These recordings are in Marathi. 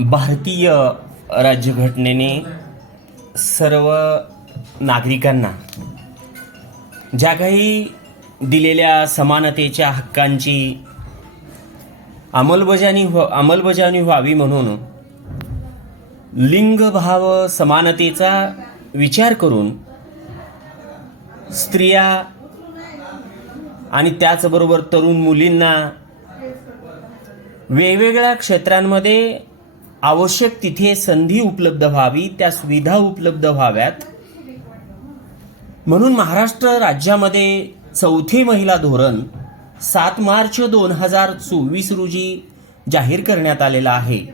भारतीय राज्यघटनेने सर्व नागरिकांना ज्या काही दिलेल्या समानतेच्या हक्कांची अंमलबजावणी व्हा अंमलबजावणी व्हावी म्हणून लिंगभाव समानतेचा विचार करून स्त्रिया आणि त्याचबरोबर तरुण मुलींना वेगवेगळ्या क्षेत्रांमध्ये आवश्यक तिथे संधी उपलब्ध व्हावी त्या सुविधा उपलब्ध व्हाव्यात. म्हणून महाराष्ट्र राज्यामध्ये चौथे महिला धोरण सात मार्च दोन हजार चोवीस रोजी जाहीर करण्यात आलेलं आहे.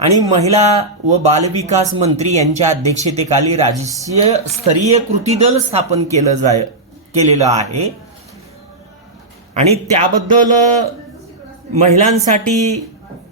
आणि महिला व बालविकास मंत्री यांच्या अध्यक्षतेखाली राज्य स्तरीय कृती दल स्थापन केलं जाय केलेलं आहे. आणि त्याबद्दल महिलांसाठी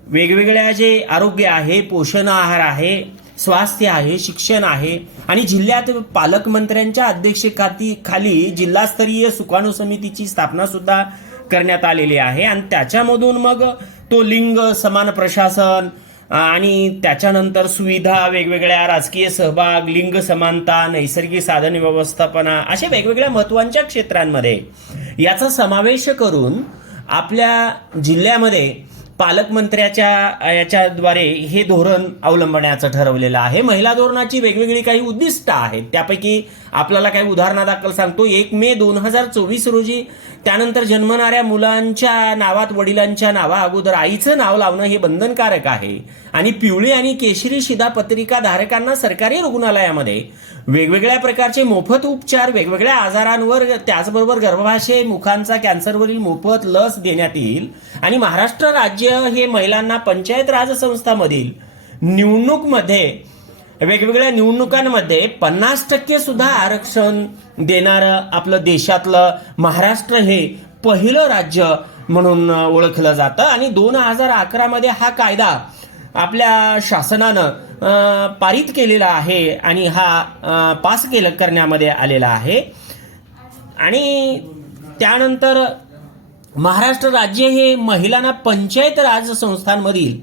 वेगवेगळ्या जे आरोग्य आहे पोषण आहार आहे स्वास्थ्य आहे शिक्षण आहे आणि जिल्ह्यात पालकमंत्र्यांच्या अध्यक्षकाती खाली जिल्हास्तरीय सुकाणू समितीची स्थापना सुद्धा करण्यात आलेली आहे. आणि त्याच्यामधून मग तो लिंग समान प्रशासन आणि त्याच्यानंतर सुविधा वेगवेगळ्या राजकीय सहभाग लिंग समानता नैसर्गिक साधन व्यवस्थापना अशा वेगवेगळ्या महत्त्वाच्या क्षेत्रांमध्ये याचा समावेश करून आपल्या जिल्ह्यामध्ये पालकमंत्र्याच्या याच्याद्वारे हे धोरण अवलंबण्याचं ठरवलेलं आहे. महिला धोरणाची वेगवेगळी काही उद्दिष्ट आहेत. त्यापैकी आपल्याला काही उदाहरणादाखल सांगतो. एक मे दोन हजार चोवीस रोजी त्यानंतर जन्मणाऱ्या मुलांच्या नावात वडिलांच्या नावा अगोदर आईचं नाव लावणं हे बंधनकारक आहे. आणि पिवळी आणि केशरी शिधा पत्रिका धारकांना सरकारी रुग्णालयामध्ये वेगवेगळ्या प्रकारचे मोफत उपचार वेगवेगळ्या आजारांवर त्याचबरोबर गर्भाशय मुखांचा कॅन्सरवरील मोफत लस देण्यात येईल. आणि महाराष्ट्र राज्य हे महिलांना पंचायत राज संस्थामधील निवडणूकमध्ये वेगवेगळ्या निवडणुकांमध्ये पन्नास टक्के सुद्धा आरक्षण देणारं आपलं देशातलं महाराष्ट्र हे पहिलं राज्य म्हणून ओळखलं जातं. आणि दोन हजार अकरामध्ये हा कायदा आपल्या शासनानं पारित केलेला आहे आणि हा पास केलं करण्यामध्ये आलेला आहे. आणि त्यानंतर महाराष्ट्र राज्य हे महिलांना पंचायत राज संस्थांमधील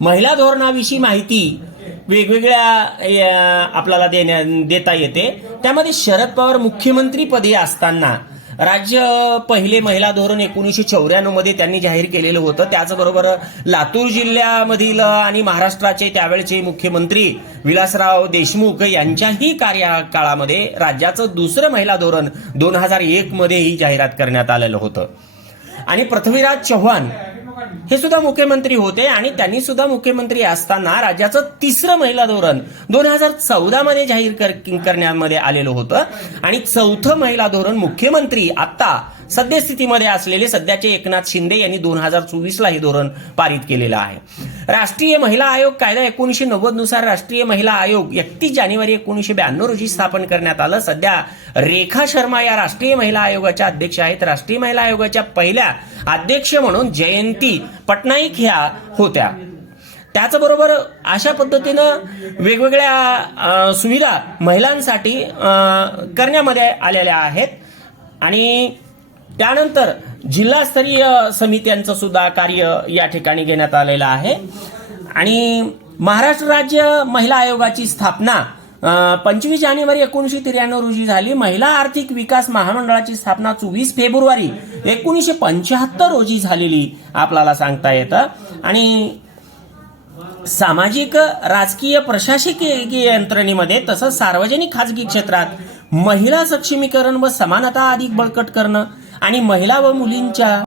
महिला धोरणाविषयी माहिती वेगवेगळ्या आपल्याला देण्या देता येते. त्यामध्ये शरद पवार मुख्यमंत्री पदी असताना राज्य पहिले महिला धोरण एकोणीसशे चौऱ्याण्णवमध्ये त्यांनी जाहीर केलेलं होतं. त्याचबरोबर लातूर जिल्ह्यामधील आणि महाराष्ट्राचे त्यावेळचे मुख्यमंत्री विलासराव देशमुख यांच्याही कार्यकाळामध्ये राज्याचं दुसरं महिला धोरण दोन हजार एकमध्येही जाहिरात करण्यात आलेलं होतं. आणि पृथ्वीराज चव्हाण हे सुद्धा मुख्यमंत्री होते आणि त्यांनी सुद्धा मुख्यमंत्री असताना राज्याचं तिसरं महिला धोरण दोन हजार चौदा मध्ये जाहीर कर- करण्यामध्ये आलेलं होतं. आणि चौथं महिला धोरण मुख्यमंत्री आता सद्यस्थितीमध्ये असलेले सध्याचे एकनाथ शिंदे यांनी दोन हजार चोवीसला हे धोरण पारित केलेलं आहे. राष्ट्रीय महिला आयोग कायदा एकोणीसशे नव्वदनुसार राष्ट्रीय महिला आयोग एकतीस जानेवारी एकोणीसशे ब्याण्णव रोजी स्थापन करण्यात आलं. सध्या रेखा शर्मा या राष्ट्रीय महिला आयोगाच्या अध्यक्ष आहेत. राष्ट्रीय महिला आयोगाच्या पहिल्या अध्यक्ष म्हणून जयंती पटनाईक ह्या होत्या. त्याचबरोबर अशा पद्धतीनं वेगवेगळ्या सुविधा महिलांसाठी करण्यामध्ये आलेल्या आहेत. आणि त्यानंतर जिल्हास्तरीय समित्यांचं सुद्धा कार्य या ठिकाणी घेण्यात आलेलं आहे. आणि महाराष्ट्र राज्य महिला आयोगाची स्थापना पंचवीस जानेवारी एकोणीसशे त्र्याण्णव रोजी झाली. महिला आर्थिक विकास महामंडळाची स्थापना चोवीस फेब्रुवारी एकोणीसशे पंच्याहत्तर रोजी झालेली आपल्याला सांगता येतं. आणि सामाजिक राजकीय प्रशासकीय यंत्रणेमध्ये तसंच सार्वजनिक खाजगी क्षेत्रात महिला सक्षमीकरण व समानता अधिक बळकट करणं आणि महिला व मुलींच्या